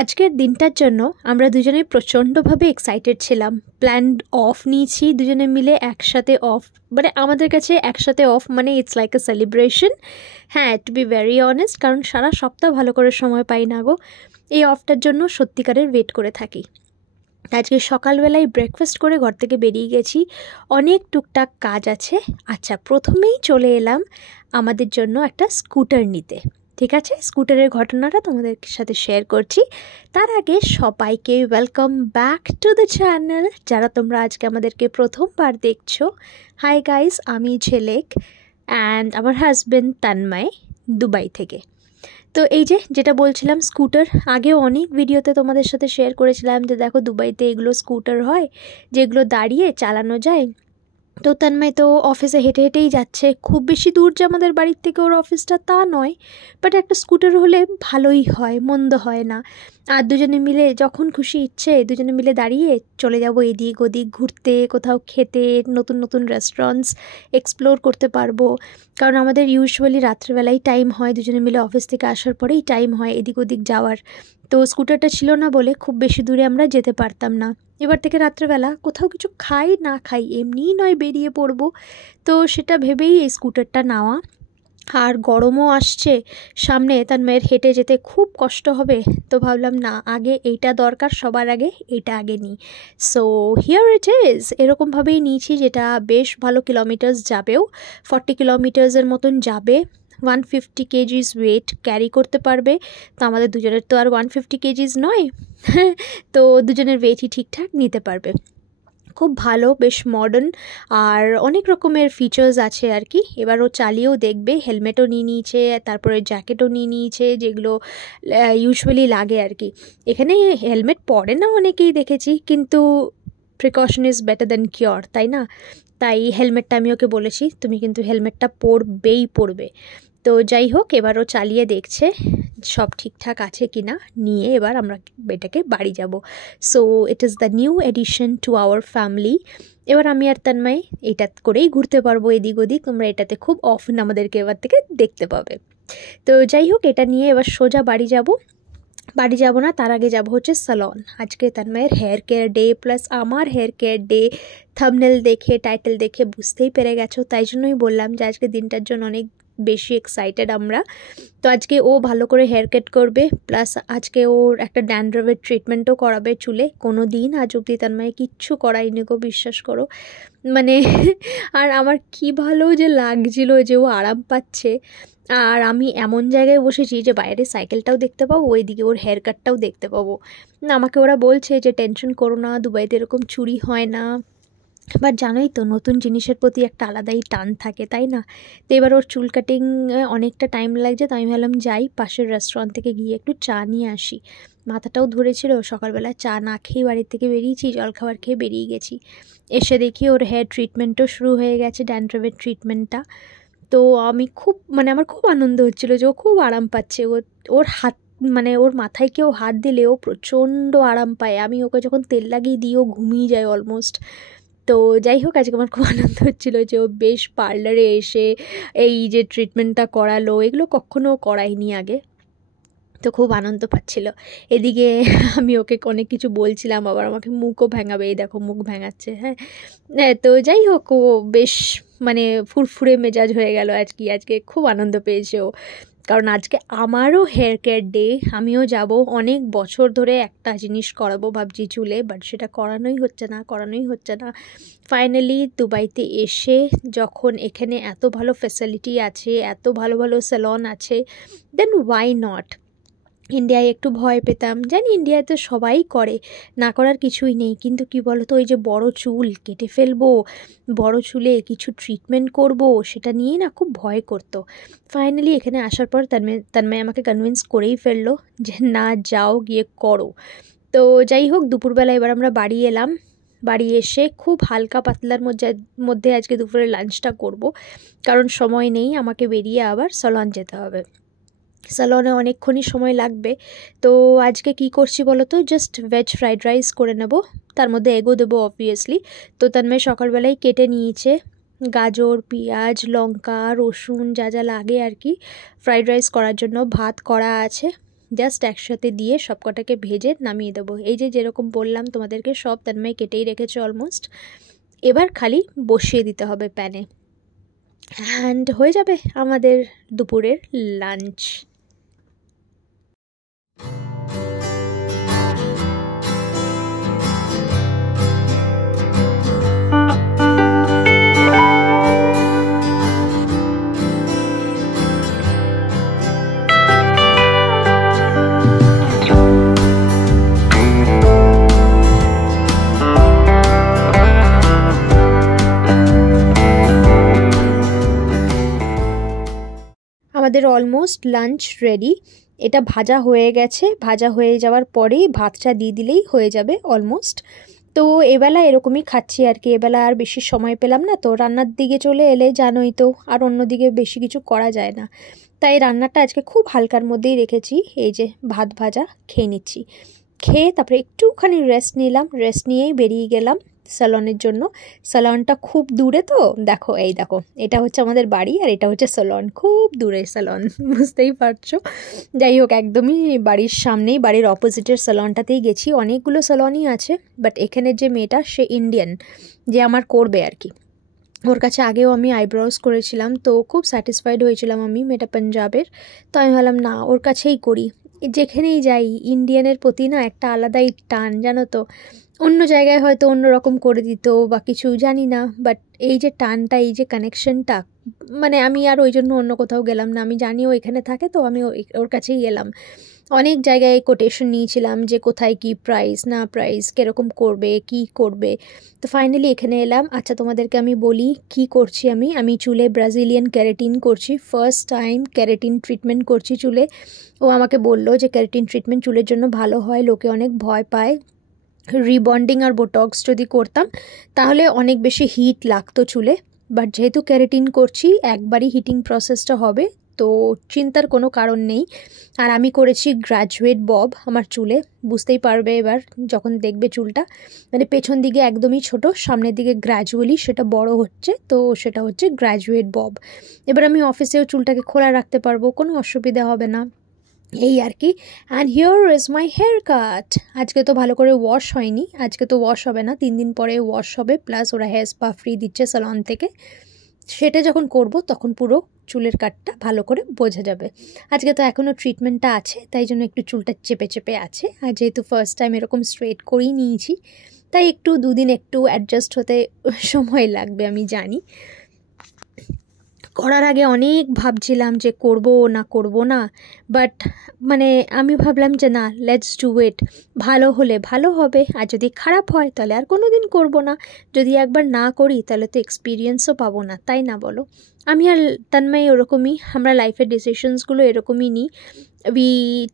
আজকের দিনটার জন্য আমরা দুজনেই প্রচণ্ডভাবে এক্সাইটেড ছিলাম। প্ল্যান্ড অফ নিয়েছি দুজনে মিলে একসাথে অফ, মানে আমাদের কাছে একসাথে অফ মানে ইটস লাইক এ সেলিব্রেশন। হ্যাঁ, টু বি ভেরি অনেস্ট, কারণ সারা সপ্তাহ ভালো করে সময় পাই না গো। এই অফটার জন্য সত্যিকারের ওয়েট করে থাকি। আজকে সকালবেলায় ব্রেকফাস্ট করে ঘর থেকে বেরিয়ে গেছি, অনেক টুকটাক কাজ আছে। আচ্ছা, প্রথমেই চলে এলাম আমাদের জন্য একটা স্কুটার নিতে। ঠিক আছে, স্কুটারের ঘটনাটা তোমাদের সাথে শেয়ার করছি। তার আগে সবাইকে welcome back to the channel. যারা তোমরা আজকে আমাদেরকে প্রথমবার দেখছো, হাই গাইস, আমি ঝেলেক অ্যান্ড আমার হাজব্যান্ড তন্ময়, দুবাই থেকে। তো এই যেটা বলছিলাম, স্কুটার আগেও অনেক ভিডিওতে তোমাদের সাথে শেয়ার করেছিলাম যে দেখো দুবাইতে এগুলো স্কুটার হয় যেগুলো দাঁড়িয়ে চালানো যায়। তো তন্ময় তো অফিসে হেঁটে হেঁটেই যাচ্ছে, খুব বেশি দূর যে আমাদের বাড়ির থেকে ওর অফিসটা তা নয়, বাট একটা স্কুটার হলে ভালোই হয়, মন্দ হয় না। আর দুজনে মিলে যখন খুশি ইচ্ছে দুজনে মিলে দাঁড়িয়ে চলে যাব এদিক ওদিক ঘুরতে, কোথাও খেতে, নতুন নতুন রেস্টুরেন্টস এক্সপ্লোর করতে পারবো। কারণ আমাদের ইউজুয়ালি রাত্রেবেলাই টাইম হয়, দুজনে মিলে অফিস থেকে আসার পরেই টাইম হয় এদিক ওদিক যাওয়ার। তো স্কুটারটা ছিল না বলে খুব বেশি দূরে আমরা যেতে পারতাম না। এবার থেকে রাত্রেবেলা কোথাও কিছু খাই না খাই এমনিই নয় বেরিয়ে পড়বো, তো সেটা ভেবেই এই স্কুটারটা নেওয়া। আর গরমও আসছে সামনে, তার মেয়ের হেঁটে যেতে খুব কষ্ট হবে, তো ভাবলাম না, আগে এইটা দরকার, সবার আগে এইটা আগে নিই। সো হিয়ার ইট ইজ, এরকমভাবেই নিয়েছি, যেটা বেশ ভালো কিলোমিটার্স যাবেও, 40 কিলোমিটার্সের মতন যাবে। 150 কেজিস ওয়েট ক্যারি করতে পারবে। তো আমাদের দুজনের তো আর 150 কেজিস নয় তো দুজনের ওয়েটই ঠিকঠাক নিতে পারবে। খুব ভালো, বেশ মডার্ন, আর অনেক রকমের ফিচার্স আছে আর কি। এবার ও চালিয়েও দেখবে। হেলমেটও নিয়ে নিয়েছে, তারপরে জ্যাকেটও নিয়ে নিয়েছে, যেগুলো ইউজুয়ালি লাগে আর কি। এখানে হেলমেট পরে না অনেকেই দেখেছি, কিন্তু precaution is better than cure, তাই না? তাই হেলমেটটা আমি ওকে বলেছি তুমি কিন্তু হেলমেটটা পরবে। তো যাই হোক, এবারও চালিয়ে দেখছে সব ঠিকঠাক আছে কি না, নিয়ে এবার আমরা এটাকে বাড়ি যাব। So it is the new addition to our family. এবার আমি আর তন্ময় এটা করেই ঘুরতে পারবো এদিক ওদিক, তোমরা এটাতে খুব অফেন আমাদেরকে এবার থেকে দেখতে পাবে। তো যাই হোক, এটা নিয়ে এবার সোজা বাড়ি যাব না, তার আগে যাব হচ্ছে স্যালন। আজকে তন্ময়ের হেয়ার কেয়ার ডে প্লাস আমার হেয়ার কেয়ার ডে। থাম্বনেল দেখে, টাইটেল দেখে বুঝতেই পেরে গেছো, তাই জন্যই বললাম যে আজকে দিনটার জন্য অনেক বেশি এক্সাইটেড আমরা। তো আজকে ও ভালো করে হেয়ার কাট করবে, প্লাস আজকে ওর একটা ড্যান্ড্রফের ট্রিটমেন্টও করাবে চুলে। কোনো দিন আজ অব্দি তন্ময় কিচ্ছু করাইনি গো, বিশ্বাস করো। মানে আর আমার কি ভালো যে লাগছিল যে ও আরাম পাচ্ছে। আর আমি এমন জায়গায় বসেছি যে বাইরে সাইকেলটাও দেখতে পাবো, ওইদিকে ওর হেয়ার কাটটাও দেখতে পাবো না। আমাকে ওরা বলছে যে টেনশন করো না, দুবাইতে এরকম চুরি হয় না। বাট জানোই তো, নতুন জিনিসের প্রতি একটা আলাদাই টান থাকে, তাই না? তো এবার ওর চুল কাটিং অনেকটা টাইম লাগছে, তো আমি ভাবলাম যাই পাশের রেস্টুরেন্ট থেকে গিয়ে একটু চা নিয়ে আসি। মাথাটাও ধরেছিল, সকালবেলা চা না খেয়ে বাড়ির থেকে বেরিয়েছি, জলখাবার খেয়ে বেরিয়ে গেছি। এসে দেখি ওর হেয়ার ট্রিটমেন্টও শুরু হয়ে গেছে, ড্যান্ড্রফের ট্রিটমেন্টটা। তো আমার খুব আনন্দ হচ্ছিলো যে ও খুব আরাম পাচ্ছে। ওর হাত, মানে ওর মাথায় কেউ হাত দিলে ও প্রচণ্ড আরাম পায়। আমি ওকে যখন তেল লাগিয়ে দিই ও ঘুমিয়ে যায় অলমোস্ট। তো যাই হোক, আজকে আমার খুব আনন্দ হচ্ছিলো যে ও বেশ পার্লারে এসে এই যে ট্রিটমেন্টটা করালো, এগুলো কখনো করায়নি আগে, তো খুব আনন্দ পাচ্ছিল। এদিকে আমি ওকে অনেক কিছু বলছিলাম, আবার আমাকে মুখও ভেঙাবে, এই দেখো মুখ ভেঙাচ্ছে। হ্যাঁ, তো যাই হোক, ও বেশ ফুরফুরে মেজাজ হয়ে গেল আজকে খুব আনন্দ পেয়েছে ও। কারণ আজকে আমারও হেয়ার কেয়ার ডে, আমিও যাব। অনেক বছর ধরে একটা জিনিস করাবো ভাবছি চুলে, বাট সেটা করানোই হচ্ছে না। ফাইনালি দুবাইতে এসে যখন এখানে এত ভালো ফ্যাসিলিটি আছে, এত ভালো ভালো স্যালন আছে, দেন ওয়াই নট। ইন্ডিয়ায় একটু ভয় পেতাম, জানি ইন্ডিয়াতে সবাই করে, না করার কিছুই নেই, কিন্তু কি বলো তো, ওই যে বড় চুল কেটে ফেলবো, বড় চুলে কিছু ট্রিটমেন্ট করব, সেটা নিয়েই না খুব ভয় করতো। ফাইনালি এখানে আসার পর তন্ময় আমাকে কনভিন্স করেই ফেললো যে না, যাও গিয়ে করো। তো যাই হোক, দুপুরবেলা এবার আমরা বাড়ি এলাম। বাড়ি এসে খুব হালকা পাতলার মধ্যে আজকে দুপুরে লাঞ্চটা করব, কারণ সময় নেই, আমাকে বেরিয়ে আবার স্যালন যেতে হবে। স্যালনে অনেকক্ষণই সময় লাগবে। তো আজকে কি করছি বলো তো, জাস্ট ভেজ ফ্রাইড রাইস করে নেব, তার মধ্যে এগও দেবো অবভিয়াসলি। তো তন্ময় সকালবেলায় কেটে নিয়েছে গাজর, পেঁয়াজ, লঙ্কা, রসুন, যা যা লাগে আর কি ফ্রাইড রাইস করার জন্য। ভাত করা আছে, জাস্ট একসাথে দিয়ে সব কটাকে ভেজে নামিয়ে দেবো। এই যে যেরকম বললাম তোমাদেরকে সব তন্ময় কেটেই রেখেছে অলমোস্ট, এবার খালি বসিয়ে দিতে হবে প্যানে, অ্যান্ড হয়ে যাবে আমাদের দুপুরের লাঞ্চ। আমাদের অলমোস্ট লাঞ্চ রেডি। এটা ভাজা হয়ে গেছে, ভাজা হয়ে যাওয়ার পরেই ভাতটা দিয়ে দিলেই হয়ে যাবে অলমোস্ট। তো এবেলা এরকমই খাচ্ছি আর কি, এবেলা আর বেশি সময় পেলাম না, তো রান্নার দিকে চলে এলে জানোই তো আর অন্যদিকে বেশি কিছু করা যায় না, তাই রান্নাটা আজকে খুব হালকার মধ্যেই রেখেছি। এই যে ভাত ভাজা খেয়ে নিচ্ছি, খেয়ে তারপরে একটুখানি রেস্ট নিলাম, রেস্ট নিয়েই বেরিয়ে গেলাম স্যালনের জন্য। স্যালনটা খুব দূরে, তো দেখো এই দেখো এটা হচ্ছে আমাদের বাড়ি আর এটা হচ্ছে স্যালন, খুব দূরে স্যালন, বুঝতেই পারছো। যাই হোক, একদমই বাড়ির সামনেই, বাড়ির অপোজিটের স্যালনটাতেই গেছি। অনেকগুলো স্যালনই আছে, বাট এখানের যে মেয়েটা সে ইন্ডিয়ান, যে আমার করবে আর কি, ওর কাছে আগেও আমি আইব্রোজ করেছিলাম, তো খুব স্যাটিসফাইড হয়েছিলাম আমি, মেয়েটা পাঞ্জাবের। তো আমি ভাবলাম না ওর কাছেই করি, যেখানেই যাই ইন্ডিয়ানের প্রতি না একটা আলাদাই টান, জানো তো। অন্য জায়গায় হয়তো অন্য রকম করে দিত বা কিছু, জানি না, বাট এই যে টানটা, এই যে কানেকশনটা, মানে আমি আর ওই জন্য অন্য কোথাও গেলাম না। আমি জানি ও এখানে থাকে, তো আমি ওর কাছেই গেলাম। অনেক জায়গায় কোটেশন নিয়েছিলাম যে কোথায় কি প্রাইস না প্রাইস, কীরকম করবে কি করবে, তো ফাইনালি এখানে এলাম। আচ্ছা তোমাদেরকে আমি বলি কি করছি আমি চুলে ব্রাজিলিয়ান ক্যারাটিন করছি, ফার্স্ট টাইম ক্যারাটিন ট্রিটমেন্ট করছি চুলে। ও আমাকে বললো যে ক্যারাটিন ট্রিটমেন্ট চুলের জন্য ভালো হয়, লোকে অনেক ভয় পায়, রিবন্ডিং আর বোটক্স যদি করতাম তাহলে অনেক বেশি হিট লাগতো চুলে, বাট যেহেতু ক্যারাটিন করছি একবারই হিটিং প্রসেসটা হবে, তো চিন্তার কোনো কারণ নেই। আর আমি করেছি গ্র্যাজুয়েট বব আমার চুলে, বুঝতেই পারবে এবার যখন দেখবে চুলটা, মানে পেছন দিকে একদমই ছোট, সামনের দিকে গ্র্যাজুয়ালি সেটা বড় হচ্ছে, তো সেটা হচ্ছে গ্র্যাজুয়েট বব। এবার আমি অফিসেও চুলটাকে খোলা রাখতে পারবো, কোনো অসুবিধা হবে না, এই আর কি। And here is my haircut. আজকে তো ভালো করে ওয়াশ হয়নি, আজকে তো ওয়াশ হবে না, 3 দিন পরে ওয়াশ হবে, প্লাস ওরা হেয়ার স্পা ফ্রি দিচ্ছে স্যালন থেকে, সেটা যখন করব তখন পুরো চুলের কাটটা ভালো করে বোঝা যাবে। আজকে তো এখনও ট্রিটমেন্টটা আছে, তাই জন্য একটু চুলটা চেপে চেপে আছে, আর যেহেতু ফার্স্ট টাইম এরকম স্ট্রেট করেই নিয়েছি, তাই একটু 2 দিন একটু অ্যাডজাস্ট হতে সময় লাগবে আমি জানি। করার আগে অনেক ভাবছিলাম যে করব না, বাট মানে আমি ভাবলাম যে না, লেটস ডু ইট, ভালো হলে ভালো হবে, আর যদি খারাপ হয় তাহলে আর কোনো দিন করবো না। যদি একবার না করি তাহলে তো এক্সপিরিয়েন্সও পাবো না, তাই না বলো। আমি আর তন্ময় ওরকমই, আমরা লাইফের ডিসিশনসগুলো এরকমই নিই, we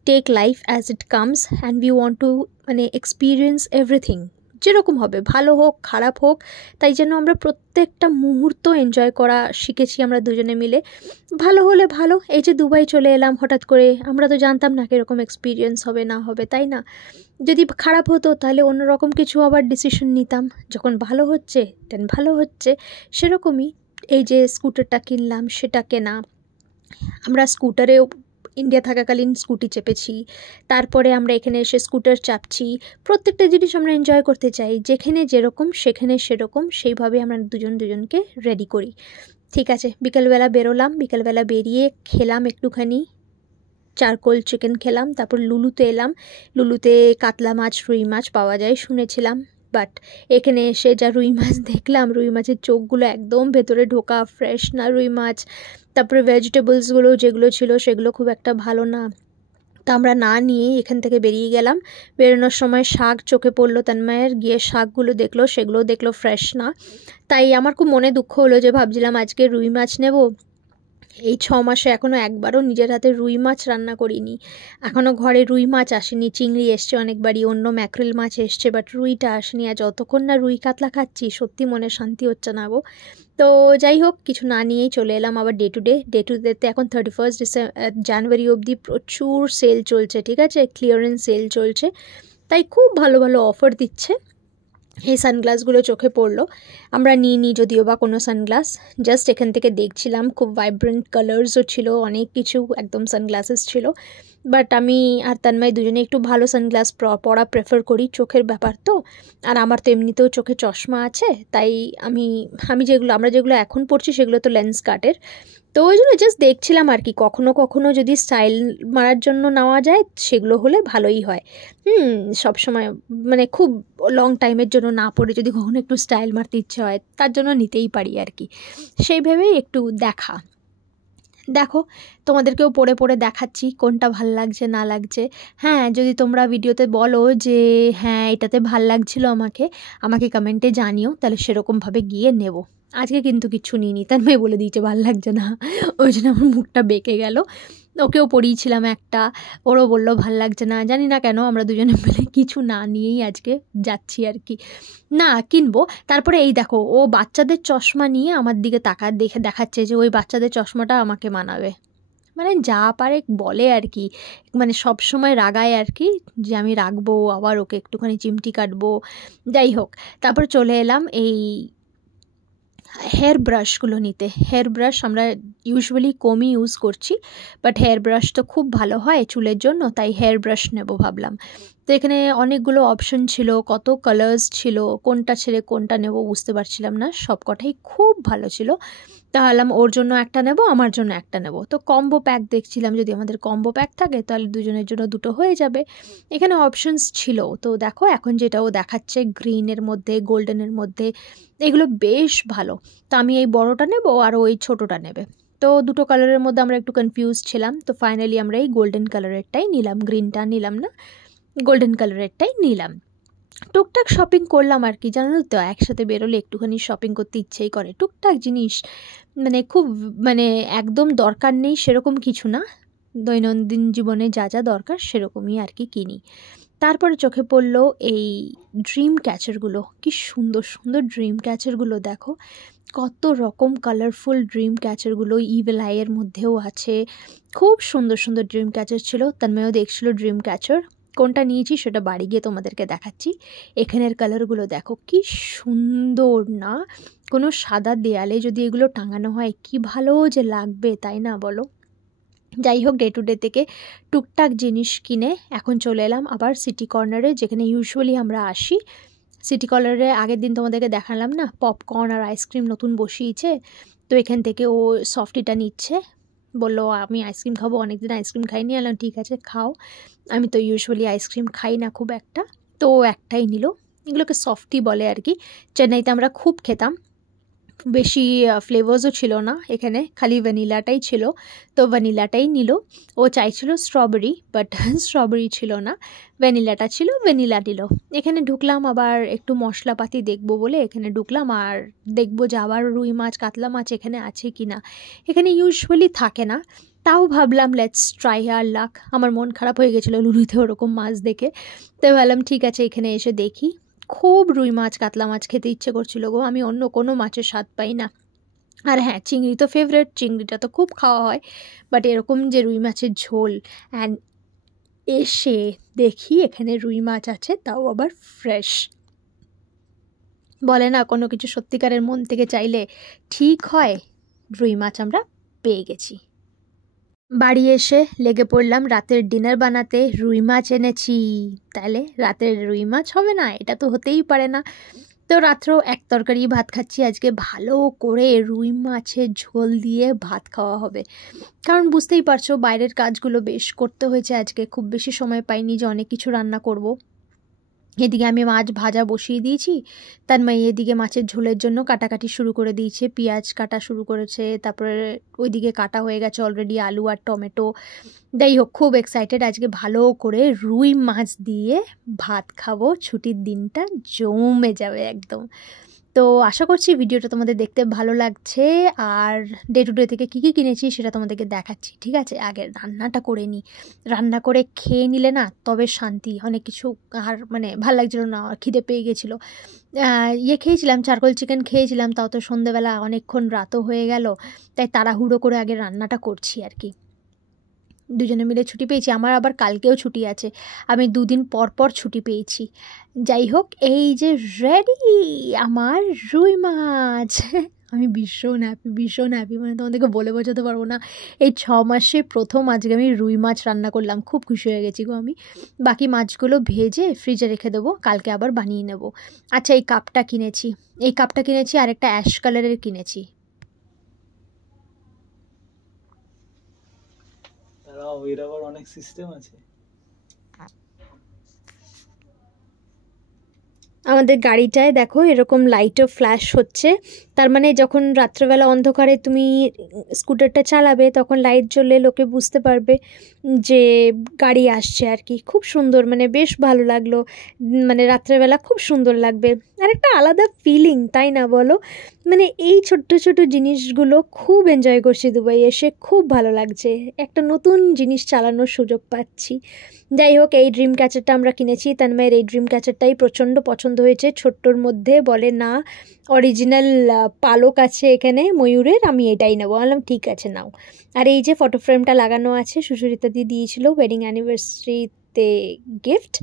take life as it comes and we want to মানে এক্সপিরিয়েন্স এভরিথিং, যেরকম হবে, ভালো হোক খারাপ হোক, তাই জন্য আমরা প্রত্যেকটা মুহূর্ত এনজয় করা শিখেছি আমরা দুজনে মিলে। ভালো হলে ভালো, এই যে দুবাই চলে এলাম হঠাৎ করে, আমরা তো জানতাম না কীরকম এক্সপিরিয়েন্স হবে না হবে, তাই না। যদি খারাপ হতো তাহলে অন্যরকম কিছু আবার ডিসিশন নিতাম, যখন ভালো হচ্ছে দেন ভালো হচ্ছে। সেরকমই এই যে স্কুটারটা কিনলাম, সেটা কেনা, আমরা স্কুটারেও ইন্ডিয়া থাকাকালীন স্কুটি চেপেছি, তারপরে আমরা এখানে এসে স্কুটার চাপছি, প্রত্যেকটা জিনিস আমরা এনজয় করতে চাই, যেখানে যেরকম সেখানে সেরকম, সেইভাবে আমরা দুজনকে রেডি করি। ঠিক আছে, বিকেলবেলা বেরোলাম, বিকেলবেলা বেরিয়ে খেলাম একটুখানি চারকোল চিকেন খেলাম, তারপর লুলুতে এলাম, লুলুতে কাতলা মাছ রুই মাছ পাওয়া যায় শুনেছিলাম, বাট এখানে এসে যা রুই মাছ দেখলাম, রুই মাছের চোখগুলো একদম ভেতরে ঢোকা, ফ্রেশ না রুই মাছ, তারপরে ভেজিটেবলসগুলো যেগুলো ছিল সেগুলো খুব একটা ভালো না, তা আমরা না নিয়েই এখান থেকে বেরিয়ে গেলাম। বেরোনোর সময় শাক চোখে পড়লো তন্ময়ের, গিয়ে শাকগুলো দেখলো, সেগুলো দেখলো ফ্রেশ না, তাই আমার খুব মনে দুঃখ হলো, যে ভাবছিলাম আজকে রুই মাছ নেব, এই 6 মাসে এখনও একবারও নিজের হাতে রুই মাছ রান্না করিনি, এখনও ঘরে রুই মাছ আসেনি। চিংড়ি এসছে অনেকবারই, অন্য ম্যাকরেল মাছ এসছে, বাট রুইটা আসেনি, আর যতক্ষণ না রুই কাতলা খাচ্ছি সত্যি মনে শান্তি হচ্ছে না গো। তো যাই হোক, কিছু না নিয়েই চলে এলাম আবার ডে টু ডেতে। এখন 31 জানুয়ারি অবধি প্রচুর সেল চলছে, ঠিক আছে, ক্লিয়ারেন্স সেল চলছে, তাই খুব ভালো ভালো অফার দিচ্ছে। এই সানগ্লাসগুলো চোখে পড়লো, আমরা নিই যদিও বা কোনো সানগ্লাস, জাস্ট এখান থেকে দেখছিলাম, খুব ভাইব্রেন্ট কালার্সও ছিল, অনেক কিছু একদম সানগ্লাসেস ছিল, বাট আমি আর তন্ময় দুজনে একটু ভালো সানগ্লাস পরা প্রেফার করি, চোখের ব্যাপার তো। আর আমার তো এমনিতেও চোখে চশমা আছে, তাই আমরা যেগুলো এখন পড়ছি সেগুলো তো লেন্স কাটের। তো ওই জন্য জাস্ট দেখছিলাম আর কি, কখনো কখনো যদি স্টাইল মারার জন্য নেওয়া যায় সেগুলো হলে ভালোই হয়। সবসময় মানে খুব লং টাইমের জন্য না পড়ে যদি কখনো একটু স্টাইল মারতে ইচ্ছে হয় তার জন্য নিতেই পারি আর কি, সেইভাবেই একটু দেখো তোমাদেরকেও পড়ে পড়ে দেখাচ্ছি কোনটা ভাল লাগছে না লাগছে। হ্যাঁ, যদি তোমরা ভিডিওতে বলো যে হ্যাঁ এটাতে ভাল লাগছিল আমাকে কমেন্টে জানিও, তাহলে সেরকমভাবে গিয়ে নেব। আজকে কিন্তু কিচ্ছু নিইনি, তার মেয়ে বলে দিয়েছে ভাল লাগছে না, ওই জন্য আমার মুখটা বেঁকে গেল। ওকেও পড়িয়েছিলাম একটা, ওরও বললো ভাল লাগছে না, জানি না কেন আমরা দুজনে মিলে কিছু না নিয়েই আজকে যাচ্ছি আর কি, না কিনবো। তারপরে এই দেখো, ও বাচ্চাদের চশমা নিয়ে আমার দিকে দেখাচ্ছে যে ওই বাচ্চাদের চশমাটা আমাকে মানাবে, মানে যা পারে বলে আর কি, মানে সব সময় রাগায় আর কি, যে আমি রাখবো আবার ওকে একটুখানি চিমটি কাটবো। যাই হোক, তারপর চলে এলাম এই হেয়ার ব্রাশগুলো নিতে। হেয়ার ব্রাশ আমরা ইউজুয়ালি কমই ইউজ করছি, বাট হেয়ার ব্রাশ তো খুব ভালো হয় চুলের জন্য, তাই হেয়ার ব্রাশ নেব ভাবলাম। তো এখানে অনেকগুলো অপশন ছিল, কত কালার্স ছিল, কোনটা ছেড়ে কোনটা নেব বুঝতে পারছিলাম না, সব কটাই খুব ভালো ছিল। তাহলে ওর জন্য একটা নেব, আমার জন্য একটা নেব। তো কম্বো প্যাক দেখছিলাম, যদি আমাদের কম্বো প্যাক থাকে তাহলে দুজনের জন্য দুটো হয়ে যাবে। এখানে অপশনস ছিল, তো দেখো এখন যেটাও দেখাচ্ছে গ্রিনের মধ্যে গোল্ডেনের মধ্যে, এগুলো বেশ ভালো। তো আমি এই বড়টা নেব আর ওই ছোটোটা নেবে। তো দুটো কালারের মধ্যে আমরা একটু কনফিউজ ছিলাম, তো ফাইনালি আমরা এই গোল্ডেন কালারেরটাই নিলাম, গ্রিনটা নিলাম না, গোল্ডেন কালারেরটাই নিলাম। টুকটাক শপিং করলাম আর কি, জানো তো একসাথে বেরোলে একটুখানি শপিং করতে ইচ্ছেই করে, টুকটাক জিনিস, মানে খুব মানে একদম দরকার নেই সেরকম কিছু না, দৈনন্দিন জীবনে যা যা দরকার সেরকমই আর কি কিনি। তারপরে চোখে পড়লো এই ড্রিম ক্যাচারগুলো, কি সুন্দর সুন্দর ড্রিম ক্যাচারগুলো, দেখো কত রকম কালারফুল ড্রিম ক্যাচারগুলো, ইভিল আইয়ের মধ্যেও আছে, খুব সুন্দর সুন্দর ড্রিম ক্যাচার ছিল। তন্ময়ও দেখছিল ড্রিম ক্যাচার, কোনটা নিয়েছি সেটা বাড়ি গিয়ে তোমাদেরকে দেখাচ্ছি। এখানের কালারগুলো দেখো কি সুন্দর না, কোনো সাদা দেয়ালে যদি এগুলো টাঙানো হয় কি ভালো যে লাগবে, তাই না বলো। যাই হোক, ডে টু ডে থেকে টুকটাক জিনিস কিনে এখন চলে এলাম আবার সিটি কর্নারে, যেখানে ইউজুয়ালি আমরা আসি। সিটি কর্নারে আগের দিন তোমাদেরকে দেখালাম না, পপকর্ন আর আইসক্রিম নতুন বসিয়েছে, তো এখান থেকে ও সফটিটা নিচ্ছে, বললো আমি আইসক্রিম খাবো, অনেকদিন আইসক্রিম খাইনি। এলাম ঠিক আছে খাও, আমি তো ইউজুয়ালি আইসক্রিম খাই না খুব একটা, তো ও একটাই নিল। এগুলোকে সফটি বলে আর কি, চেন্নাইতে আমরা খুব খেতাম, বেশি ফ্লেভার্সও ছিল না এখানে, খালি ভ্যানিলাটাই ছিল, তো ভ্যানিলাটাই নিল। ও চাইছিল স্ট্রবেরি, বাট স্ট্রবেরি ছিল না, ভ্যানিলাটা ছিল, ভ্যানিলা নিল। এখানে ঢুকলাম আবার একটু মশলাপাতি দেখবো বলে, এখানে ঢুকলাম আর দেখবো যে আবার রুই মাছ কাতলা মাছ এখানে আছে কি না, এখানে ইউজুয়ালি থাকে না, তাও ভাবলাম লেটস ট্রাই আর লাক। আমার মন খারাপ হয়ে গেছিলো লুলুতে ওরকম মাছ দেখে, তো ভাবলাম ঠিক আছে এখানে এসে দেখি। খুব রুই মাছ কাতলা মাছ খেতে ইচ্ছে করছিল গো, আমি অন্য কোনো মাছের স্বাদ পাই না। আর হ্যাঁ, চিংড়ি তো ফেভারেট, চিংড়িটা তো খুব খাওয়া হয়, বাট এরকম যে রুই মাছের ঝোল, অ্যান্ড এসে দেখি এখানে রুই মাছ আছে, তাও আবার ফ্রেশ। বলে না কোনো কিছু সত্যিকারের মন থেকে চাইলে ঠিক হয়, রুই মাছ আমরা পেয়ে গেছি। বাড়ি এসে লেগে পড়লাম রাতের ডিনার বানাতে, রুই মাছ এনেছি, তাহলে রাতের রুই মাছ হবে না, এটা তো হতেই পারে না। তো রাত্রেও এক তরকারি ভাত খাচ্ছি আজকে, ভালো করে রুই মাছের ঝোল দিয়ে ভাত খাওয়া হবে, কারণ বুঝতেই পারছো বাইরের কাজগুলো বেশ করতে হয়েছে আজকে, খুব বেশি সময় পাইনি যে অনেক কিছু রান্না করব। এদিকে আমি মাছ ভাজা বসিয়ে দিয়েছি, তার মেয়ে এদিকে মাছের ঝোলের জন্য কাটাকাটি শুরু করে দিয়েছে, পেঁয়াজ কাটা শুরু করেছে, তারপরে ওইদিকে কাটা হয়ে গেছে অলরেডি আলু আর টমেটো। যাই হোক, খুব এক্সাইটেড, আজকে ভালো করে রুই মাছ দিয়ে ভাত খাবো, ছুটির দিনটা জমে যাবে একদম। তো আশা করছি ভিডিওটা তোমাদের দেখতে ভালো লাগছে, আর ডে টু ডে থেকে কী কী কিনেছি সেটা তোমাদেরকে দেখাচ্ছি, ঠিক আছে। আগে রান্নাটা করে নিই, রান্না করে খেয়ে নিলে না তবে শান্তি, অনেক কিছু আর মানে ভাল লাগছিলো না, খিদে পেয়ে গেছিলো। খেয়েছিলাম, চারকোল চিকেন খেয়েছিলাম, তাও তো সন্ধেবেলা অনেকক্ষণ রাতও হয়ে গেল, তাই তাড়াহুড়ো করে আগে রান্নাটা করছি আর কি। দুজনে মিলে ছুটি পেয়েছি, আমার আবার কালকেও ছুটি আছে, আমি 2 দিন পর পর ছুটি পেয়েছি। যাই হোক, এই যে রেডি আমার রুই মাছ, আমি ভীষণ হ্যাপি মানে তোমাদেরকে বলে বোঝাতে পারবো না। এই 6 মাসে প্রথম আজকে আমি রুই মাছ রান্না করলাম, খুব খুশি হয়ে গেছি গো আমি। বাকি মাছগুলো ভেজে ফ্রিজে রেখে দেবো, কালকে আবার বানিয়ে নেব। আচ্ছা এই কাপটা কিনেছি আর একটা অ্যাশ কালারের কিনেছি। তারাও এর আবার অনেক সিস্টেম আছে। আমাদের গাড়িটায় দেখো এরকম লাইটও ফ্ল্যাশ হচ্ছে, তার মানে যখন রাত্রেবেলা অন্ধকারে তুমি স্কুটারটা চালাবে তখন লাইট জ্বললে লোকে বুঝতে পারবে যে গাড়ি আসছে আর কি। খুব সুন্দর, মানে বেশ ভালো লাগলো, মানে রাত্রেবেলা খুব সুন্দর লাগবে আর একটা আলাদা ফিলিং, তাই না বলো? মানে এই ছোট্ট ছোট জিনিসগুলো খুব এনজয় করছি দুবাই এসে, খুব ভালো লাগছে, একটা নতুন জিনিস চালানোর সুযোগ পাচ্ছি। যাই হোক, এই ড্রিম ক্যাচারটা আমরা কিনেছি, তন্ময়ের এই ড্রিম ক্যাচারটাই প্রচণ্ড পছন্দ হয়েছে, ছোট্টর মধ্যে বলে না অরিজিনাল পালক আছে এখানে ময়ূরের, আমি এটাই নেবো। বললাম ঠিক আছে নাও। আর এই যে ফটো ফ্রেমটা লাগানো আছে, সুচরিতা দি দিয়েছিল ওয়েডিং অ্যানিভার্সারিতে গিফট।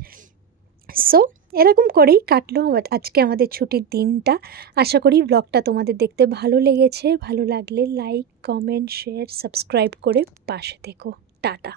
সো এরকম করেই কাটলো আজকে আমাদের ছুটির দিনটা। আশা করি ব্লগটা তোমাদের দেখতে ভালো লেগেছে, ভালো লাগলে লাইক কমেন্ট শেয়ার সাবস্ক্রাইব করে পাশে থেকো। টাটা।